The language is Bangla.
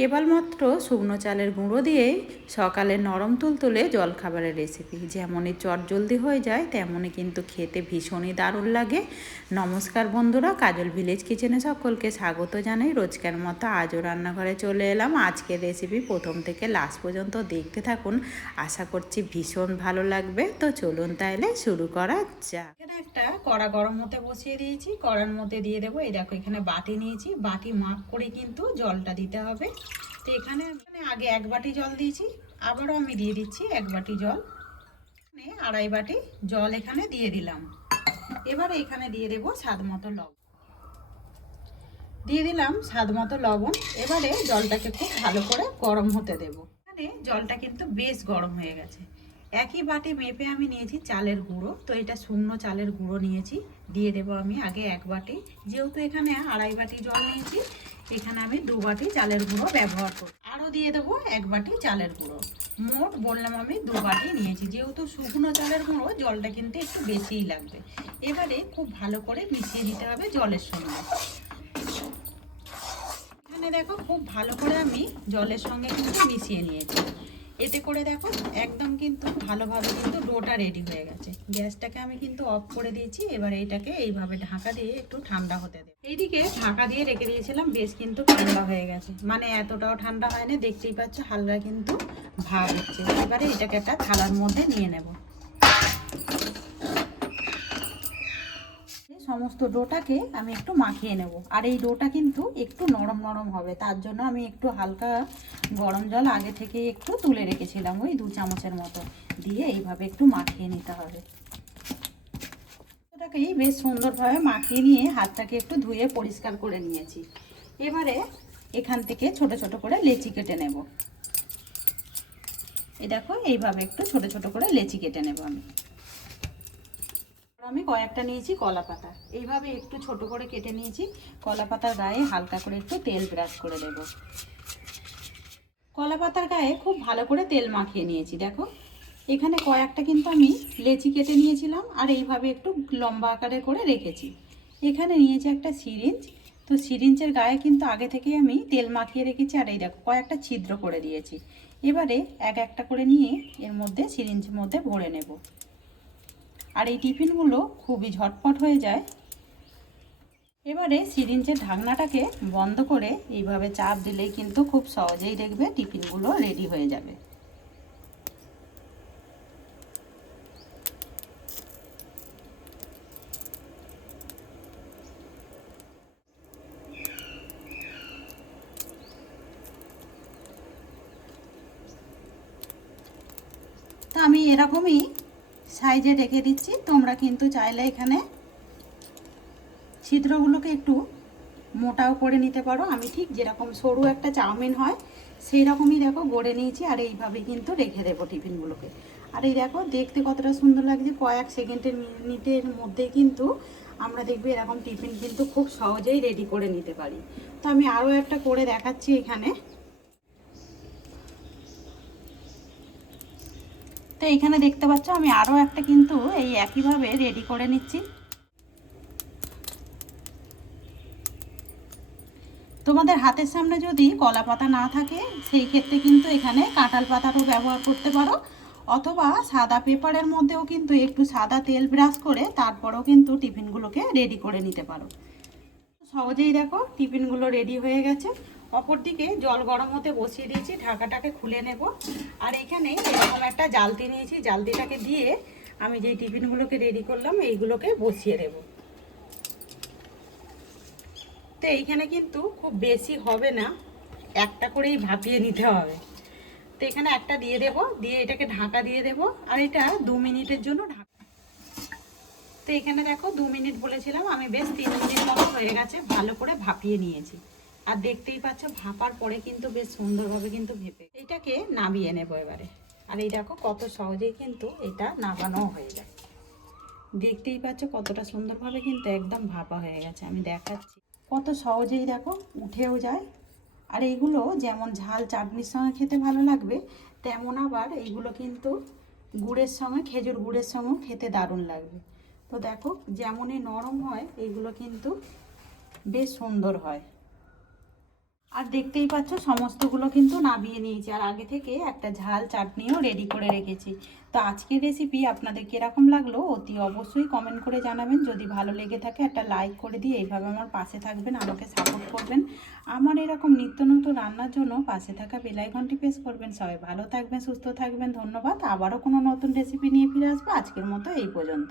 কেবলমাত্র শুকনো চালের গুঁড়ো দিয়েই সকালে নরম তুলতুলে জলখাবারের রেসিপি যেমনই চটজলদি হয়ে যায় তেমনই কিন্তু খেতে ভীষণই দারুণ লাগে। নমস্কার বন্ধুরা, কাজল ভিলেজ কিচেনে সকলকে স্বাগত জানাই। রোজকার মতো আজও রান্নাঘরে চলে এলাম। আজকের রেসিপি প্রথম থেকে লাস্ট পর্যন্ত দেখতে থাকুন, আশা করছি ভীষণ ভালো লাগবে। তো চলুন তাইলে শুরু করা যাক। এখানে একটা কড়া গরম হতে বসিয়ে দিয়েছি, কড়ার মধ্যে দিয়ে দেবো, এই দেখো এখানে বাটি নিয়েছি, বাটি মাপ করে কিন্তু জলটা দিতে হবে। তো এখানে আগে 1 বাটি জল দিয়েছি, আবারও আমি দিয়ে দিচ্ছি 1 বাটি জল, মানে 2.5 বাটি জল এখানে দিয়ে দিলাম। এবারে এখানে দিয়ে দেবো স্বাদ মতো লবণ, দিয়ে দিলাম স্বাদ মতো লবণ। এবারে জলটাকে খুব ভালো করে গরম হতে দেব। এখানে জলটা কিন্তু বেশ গরম হয়ে গেছে। একই বাটি মেপে আমি নিয়েছি চালের গুঁড়ো, তো এটা শুকনো চালের গুঁড়ো নিয়েছি, দিয়ে দেবো আমি আগে 1 বাটি। যেহেতু এখানে 2.5 বাটি জল নিয়েছি, এখানে আমি 2 বাটি চালের গুঁড়ো ব্যবহার করব। আরও দিয়ে দেবো 1 বাটি চালের গুঁড়ো। মোট বললাম আমি 2 বাটি নিয়েছি, যেহেতু শুকনো চালের গুঁড়ো জলটা কিন্তু একটু বেশিই লাগবে। এবারে খুব ভালো করে মিশিয়ে দিতে হবে জলের সঙ্গে। এখানে দেখো খুব ভালো করে আমি জলের সঙ্গে কিন্তু মিশিয়ে নিয়েছি। এতে করে দেখো একদম কিন্তু ভালোভাবে কিন্তু ডোটা রেডি হয়ে গেছে। গ্যাসটাকে আমি কিন্তু অফ করে দিয়েছি। এবার এইটাকে এইভাবে ঢাকা দিয়ে একটু ঠান্ডা হতে দেব। এইদিকে ঢাকা দিয়ে রেখে দিয়েছিলাম, বেশ কিন্তু ঠান্ডা হয়ে গেছে, মানে এতটাও ঠান্ডা হয়নি, দেখতেই পাচ্ছ হালকা কিন্তু ভাব হচ্ছে। এবারে এটাকে একটা থালার মধ্যে নিয়ে নেব। সমস্ত ডোটাকে আমি একটু মাখিয়ে নেব। আর এই ডোটা কিন্তু একটু নরম নরম হবে, তার জন্য আমি একটু হালকা গরম জল আগে থেকে একটু তুলে রেখেছিলাম, ওই 2 চামচের মতো দিয়ে এইভাবে একটু মাখিয়ে নিতে হবে। ডোটাকেই বেশ সুন্দরভাবে মাখিয়ে নিয়ে হাতটাকে একটু ধুয়ে পরিষ্কার করে নিয়েছি। এবারে এখান থেকে ছোট ছোট করে লেচি কেটে নেব। এই দেখো এইভাবে একটু ছোট ছোট করে লেচি কেটে নেব আমি কয়েকটা নিয়েছি কলা পাতা, এইভাবে একটু ছোট করে কেটে নিয়েছি। কলা পাতার গায়ে হালকা করে একটু তেল ব্রাশ করে দেব। কলা পাতার গায়ে খুব ভালো করে তেল মাখিয়ে নিয়েছি। দেখো এখানে কয়েকটা কিন্তু আমি লেচি কেটে নিয়েছিলাম, আর এইভাবে একটু লম্বা আকারে করে রেখেছি। এখানে নিয়েছি একটা সিরিঞ্জ, তো সিরিঞ্জের গায়ে কিন্তু আগে থেকেই আমি তেল মাখিয়ে রেখেছি। আর এই দেখো কয়েকটা ছিদ্র করে দিয়েছি। এবারে এক একটা করে নিয়ে এর মধ্যে সিরিঞ্জের মধ্যে ভরে নেব। আর এই টিফিনগুলো খুবই ঝটপট হয়ে যায়। এবারে সিরিঞ্জের ঢাকনাটাকে বন্ধ করে এইভাবে চাপ দিলেই কিন্তু খুব সহজেই দেখবে টিফিনগুলো রেডি হয়ে যাবে। তো আমি এরকমই সাইজে রেখে দিচ্ছি। তোমরা কিন্তু চাইলে এখানে ছিদ্রগুলোকে একটু মোটাও করে নিতে পারো। আমি ঠিক যেরকম সরু একটা চাউমিন হয় সেই রকমই দেখো গড়ে নিয়েছি, আর এইভাবে কিন্তু রেখে দেবো টিফিনগুলোকে। আর এই দেখো দেখতে কতটা সুন্দর লাগছে, কয়েক সেকেন্ডের মিনিটের মধ্যে কিন্তু আমরা দেখবে এরকম টিফিন কিন্তু খুব সহজেই রেডি করে নিতে পারি। তো আমি আরও একটা করে দেখাচ্ছি এখানে। তো এখানে দেখতে পাচ্ছ আমি আরও একটা কিন্তু এই একইভাবে রেডি করে নিচ্ছি। তোমাদের হাতের সামনে যদি কলা পাতা না থাকে সেই ক্ষেত্রে কিন্তু এখানে কাঁঠাল পাতারও ব্যবহার করতে পারো, অথবা সাদা পেপারের মধ্যেও কিন্তু একটু সাদা তেল ব্রাশ করে তারপরেও কিন্তু টিফিনগুলোকে রেডি করে নিতে পারো। সহজেই দেখো টিফিনগুলো রেডি হয়ে গেছে। অপরদিকে জল গরম হতে বসিয়ে দিয়েছি, ঢাকাটাকে খুলে নেব। আর এখানে এরকম একটা জালতি নিয়েছি, জালতিটাকে দিয়ে আমি যেই টিফিনগুলোকে রেডি করলাম এইগুলোকে বসিয়ে দেব। তো এইখানে কিন্তু খুব বেশি হবে না, একটা করেই ভাপিয়ে নিতে হবে। তো এখানে একটা দিয়ে দেব, দিয়ে এটাকে ঢাকা দিয়ে দেব, আর এটা 2 মিনিটের জন্য ঢাকা। তো এখানে দেখো 2 মিনিট বলেছিলাম, আমি বেশ 3 মিনিট মতো হয়ে গেছে, ভালো করে ভাপিয়ে নিয়েছি। আর দেখতেই পাচ্ছ ভাপার পরে কিন্তু বেশ সুন্দরভাবে কিন্তু ভেপে এটাকে নামিয়ে নেব এবারে। আর এই দেখো কত সহজেই কিন্তু এটা নামানো হয়ে যায়। দেখতেই পাচ্ছ কতটা সুন্দরভাবে কিন্তু একদম ভাপা হয়ে গেছে। আমি দেখাচ্ছি কত সহজেই দেখো উঠেও যায়। আর এইগুলো যেমন ঝাল চাটনির সঙ্গে খেতে ভালো লাগবে, তেমন আবার এইগুলো কিন্তু গুড়ের সঙ্গে, খেজুর গুড়ের সঙ্গেও খেতে দারুণ লাগবে। তো দেখো যেমনই নরম হয় এইগুলো কিন্তু বেশ সুন্দর হয়। আর দেখতেই পাচ্ছ সমস্তগুলো কিন্তু নামিয়ে নিয়েছি, আর আগে থেকে একটা ঝাল চাটনিও রেডি করে রেখেছি। তো আজকের রেসিপি আপনাদের কীরকম লাগলো অতি অবশ্যই কমেন্ট করে জানাবেন। যদি ভালো লেগে থাকে একটা লাইক করে দিয়ে এইভাবে আমার পাশে থাকবেন, আমাকে সাপোর্ট করবেন। আমার এরকম নিত্য নতুন রান্নার জন্য পাশে থাকা বেল আইকনটি প্রেস করবেন। সবাই ভালো থাকবেন, সুস্থ থাকবেন, ধন্যবাদ। আবারও কোনো নতুন রেসিপি নিয়ে ফিরে আসবো। আজকের মতো এই পর্যন্ত।